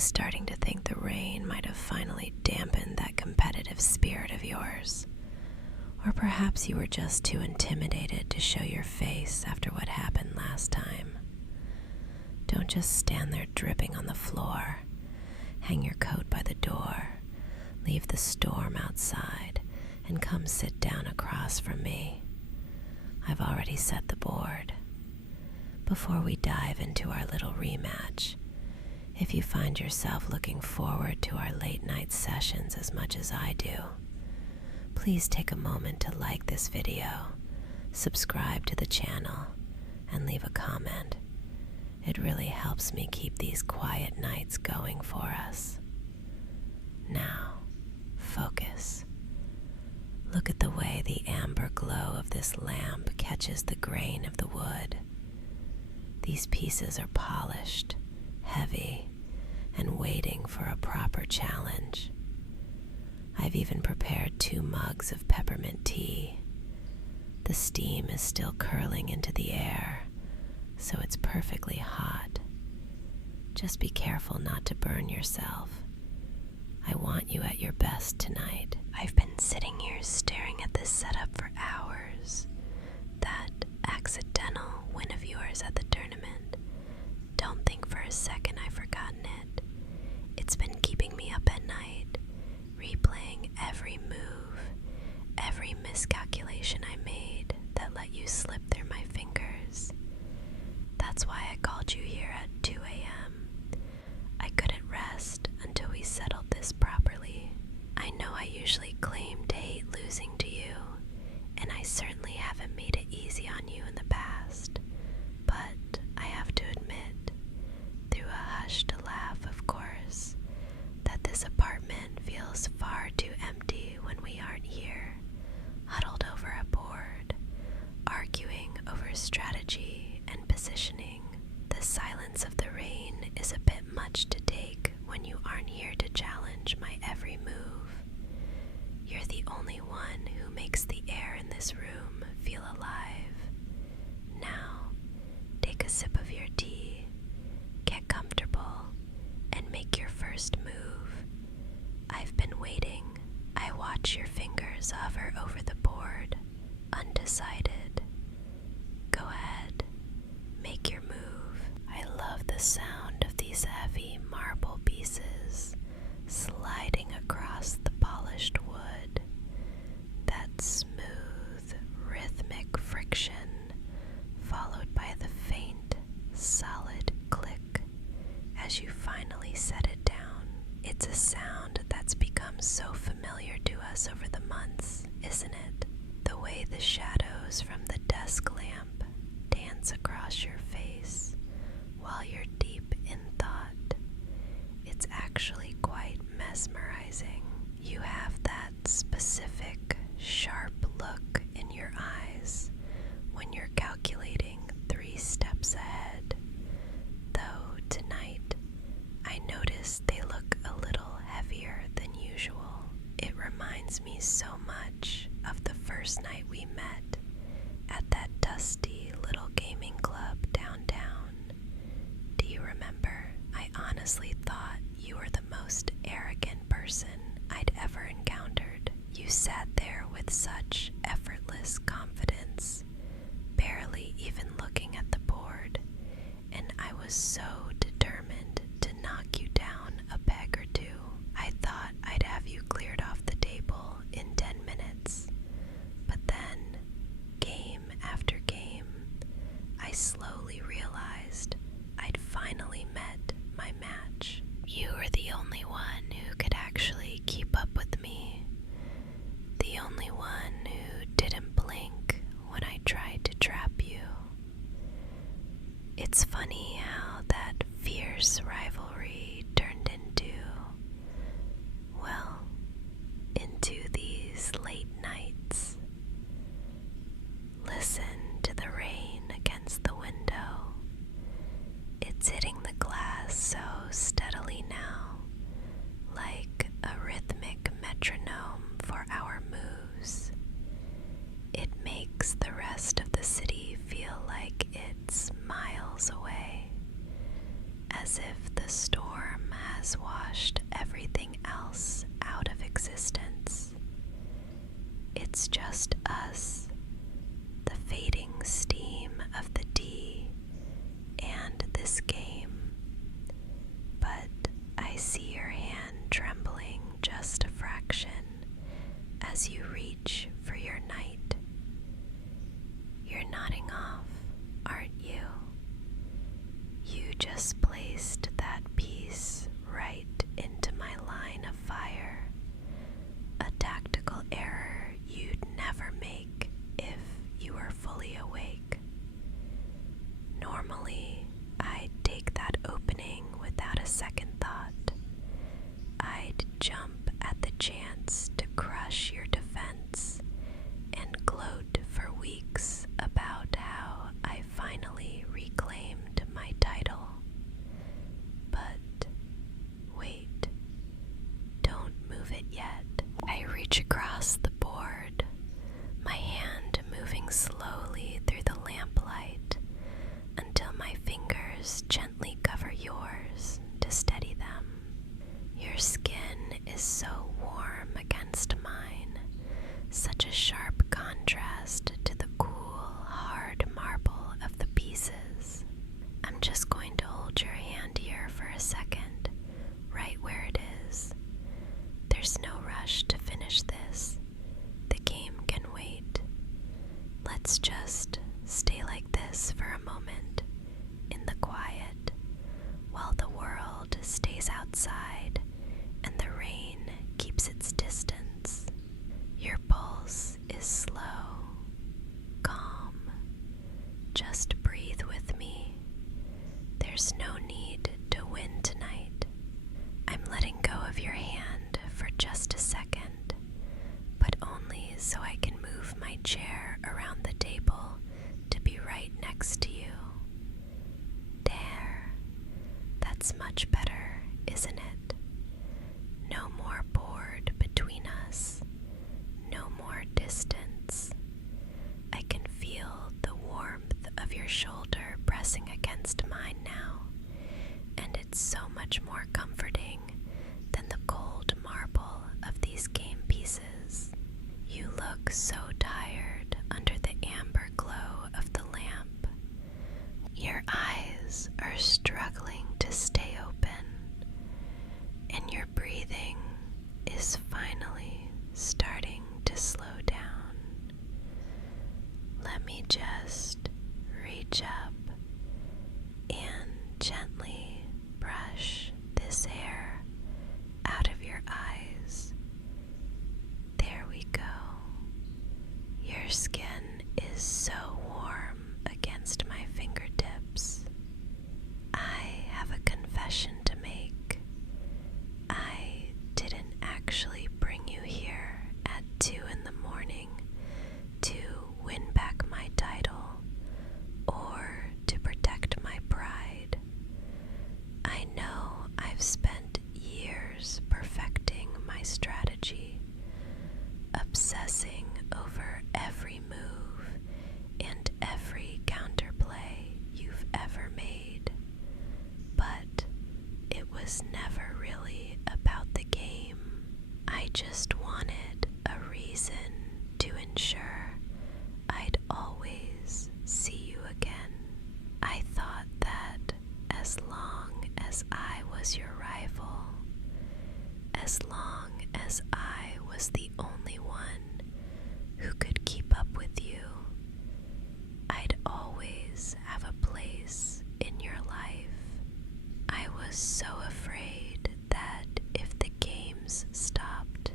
was starting to think the rain might have finally dampened that competitive spirit of yours. Or perhaps you were just too intimidated to show your face after what happened last time. Don't just stand there dripping on the floor. Hang your coat by the door, leave the storm outside, and come sit down across from me. I've already set the board. Before we dive into our little rematch, if you find yourself looking forward to our late night sessions as much as I do, please take a moment to like this video, subscribe to the channel, and leave a comment. It really helps me keep these quiet nights going for us. Now, focus. Look at the way the amber glow of this lamp catches the grain of the wood. These pieces are polished, heavy, and waiting for a proper challenge. I've even prepared 2 mugs of peppermint tea. The steam is still curling into the air, so it's perfectly hot. Just be careful not to burn yourself. I want you at your best tonight. I've been sitting here staring at this setup for hours. That accidental win of yours at the tournament. Don't think for a second I've forgotten it. It's been keeping me up at night, replaying every move, every miscalculation I made that let you slip through my fingers. That's why I called you here at 2 a.m. I couldn't rest until we settled this properly. I know I usually claim to hate losing to you, and I certainly haven't made it easy on you in the past, but I have to admit, through a hushed laugh of course, that this apartment feels far too empty when we aren't here, huddled over a board, arguing over strategy and positioning. The silence of the rain is a bit much to take when you aren't here to challenge my every move. You're the only one who makes the air in this room feel alive. Now, take a sip of your tea, get comfortable, and make your first move. I've been waiting. I watch your fingers hover over the board, undecided. Go ahead, make your move. I love the sound of these heavy marble pieces sliding across the polished wood. That smooth, rhythmic friction, followed by the faint, solid click as you finally set it down. It's a sound that's become so familiar to us over the months, isn't it? The way the shadows from the desk lamp dance across your face while you're deep in thought. It's actually quite mesmerizing. You have that specific, sharp look in your eyes when you're calculating 3 steps ahead. Though tonight, I noticed they look a little heavier than usual. It reminds me so much of the first night we met at that dusty little gaming club downtown. Do you remember? I honestly thought you were the most arrogant person I'd ever encountered. You sat there with such effortless confidence, barely even looking at the board, and I was so determined to knock you down a peg or 2. I thought I'd have you cleared off the table in 10 minutes. But then, game after game, I slowly realized I'd finally met my match. You were the only one who could actually keep up with me. The only one who didn't blink when I tried to trap you. It's funny how that fierce rivalry turned into, well, into these late nights. Listen to the rain against the window. It's hitting the glass so steadily now, like a rhythmic metronome for our moves. It makes the rest of the city feel like it's miles away, as if the storm has washed everything else out of existence. It's just us, the fading steam of the D, and this game. But I see your hand trembling just a fraction as you reach for your knight. You're nodding off, aren't you? You just placed that piece right into my line of fire. A tactical error you'd never make if you were fully awake. Normally, I'd take that opening without a second thought. I'd jump at the chance to crush your defense and gloat for weeks about how I finally reclaimed my title. But wait, don't move it yet. I reach across the board, my hand moving slowly through the lamplight until my fingers gently cover yours to steady them. Your skin is so warm against mine, such a sharp contrast to the cool, hard marble of the pieces. I'm just going to hold your hand here for a second, right where it is. There's no rush to finish this. The game can wait. Let's just stay like this for a moment, in the quiet, while the world stays outside and the rain keeps its distance. Your pulse is slow, calm. Just breathe with me. There's no need to win tonight. I'm letting go of your hand for just a second, but only so I can move my chair around the table to be right next to you. There. That's much better, isn't it? No more board between us. No more distance. I can feel the warmth of your shoulder pressing against mine now, and it's so much more comforting than the cold marble of these game pieces. You look so tired under the amber glow of the lamp. Your eyes are struggling to stay open, and your breathing is finally starting to slow down. Let me just reach up and gently brush this hair out of your eyes. There we go. Your skin is so warm against my fingertips. I have a confession to make. I didn't actually bring you here at 2 in the morning to win back my title or to protect my pride. I know I've spent years perfecting my strategy, obsessing over every move and every counterplay you've ever made, but it was never really about the game. I just wanted a reason to ensure I'd always see you again. I thought that as long as I was your rival, as long as I was the only one who could keep up with you, I'd always have a place in your life. I was so afraid that if the games stopped,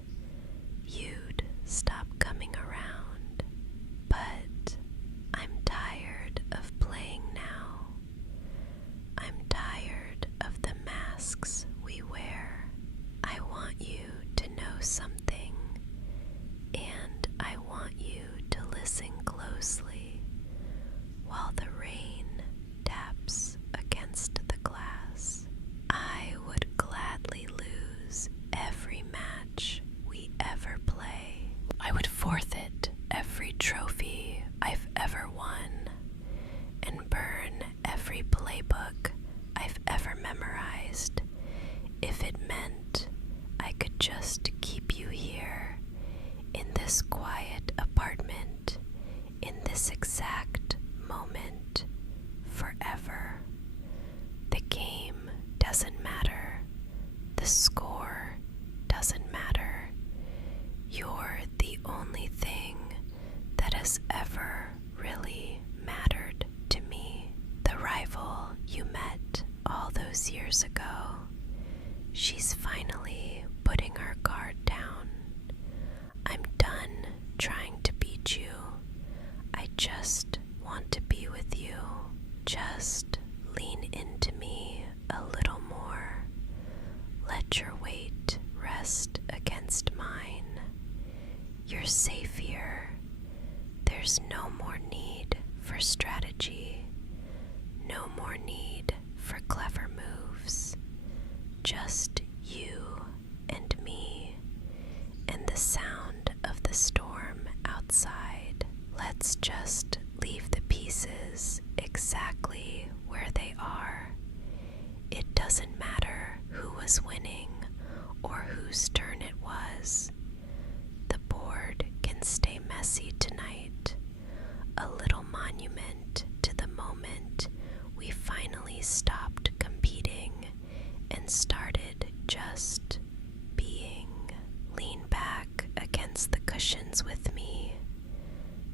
you'd stop coming around. But I'm tired of playing now. I'm tired of the masks we wear. I want you to know something, and I want you to listen closely while the rain taps against the glass. I could just keep you here in this quiet apartment, in this exact moment, forever. The game doesn't matter. The score doesn't matter. You're the only thing that has ever really mattered to me. The rival you met all those years ago, she's finally putting her guard down. I'm done trying to beat you. I just want to be with you. Just lean into me a little more. Let your weight rest against mine. You're safe here. There's no more need for strategy. No more need for clever moves. Just you and me, and the sound of the storm outside. Let's just leave the pieces exactly where they are. It doesn't matter who was winning or whose turn it was. The board can stay messy tonight. A little monument to the moment we finally stopped competing and started just being. Lean back against the cushions with me.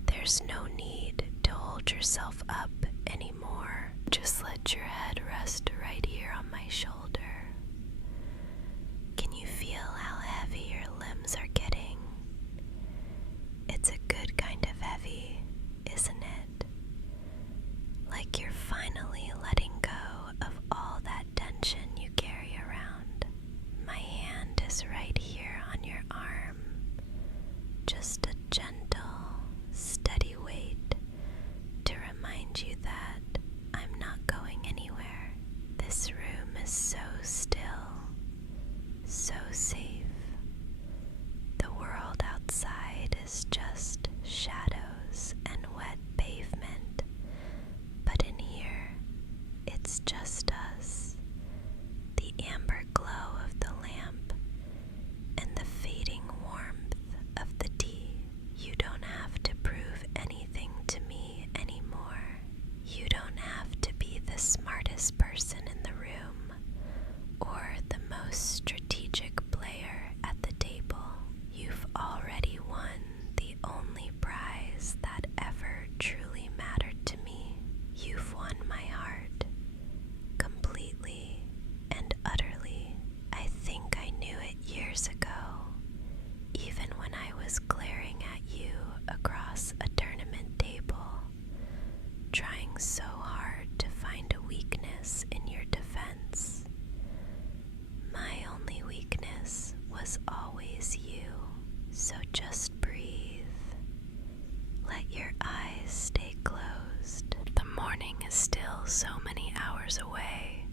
There's no need to hold yourself up anymore. Just let your head rest right here on my shoulder. Can you feel how heavy your limbs are getting? It's a good kind of heavy, isn't it? Like you're finally letting go of all that tension you carry around. My hand is right here on your arm. Just a gentle, steady weight to remind you that I'm not going anywhere. This room is so still, so safe. The world outside is just shadows and wet pavement, but in here, it's just us. The amber glow of the lamp and the fading warmth of the tea. You don't have to prove anything to me anymore. You don't have to be the smartest person in the room or the most strategic player at the table. You've already won the only prize that ever truly mattered to me. You've won my heart completely and utterly. I think I knew it years ago, even when I was glaring at you across a tournament table, trying so hard to find a weakness in your defense. My only weakness was always you, so just breathe. Let your eyes stay closed. The morning is still so many hours away,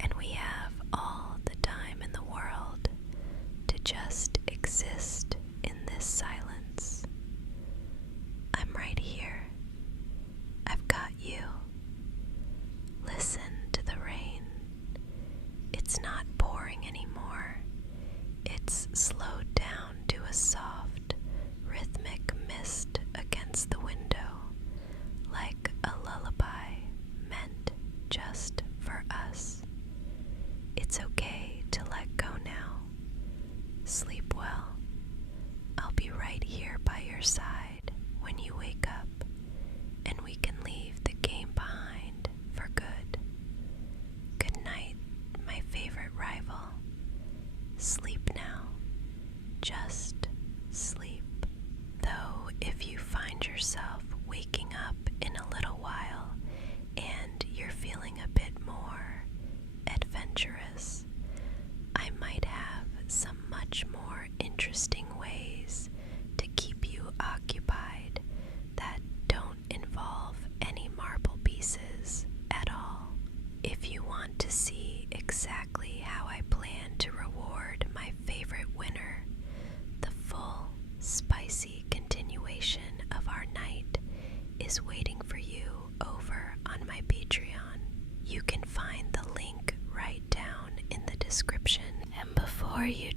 and we have all the time in the world to just exist in this silence. I'm right here. I've got you. Listen to the rain. It's not pouring anymore. It's slowed down to a soft, rhythmic mist against the window, like a lullaby meant just for us. It's okay to let go now. Sleep well. I'll be right here by your side when you wake up, and we can leave the game behind for good. Good night, my favorite rival. Sleep now. Just sleep. Though if you find yourself waking up in a little while and you're feeling a bit more adventurous, I might have some much more interesting ways to keep you occupied that don't involve any marble pieces at all. If you want to see exactly how I plan to reward my favorite winner, the full, spicy continuation of our night is waiting for you over on my Patreon. You can find the link right down in the description. And before you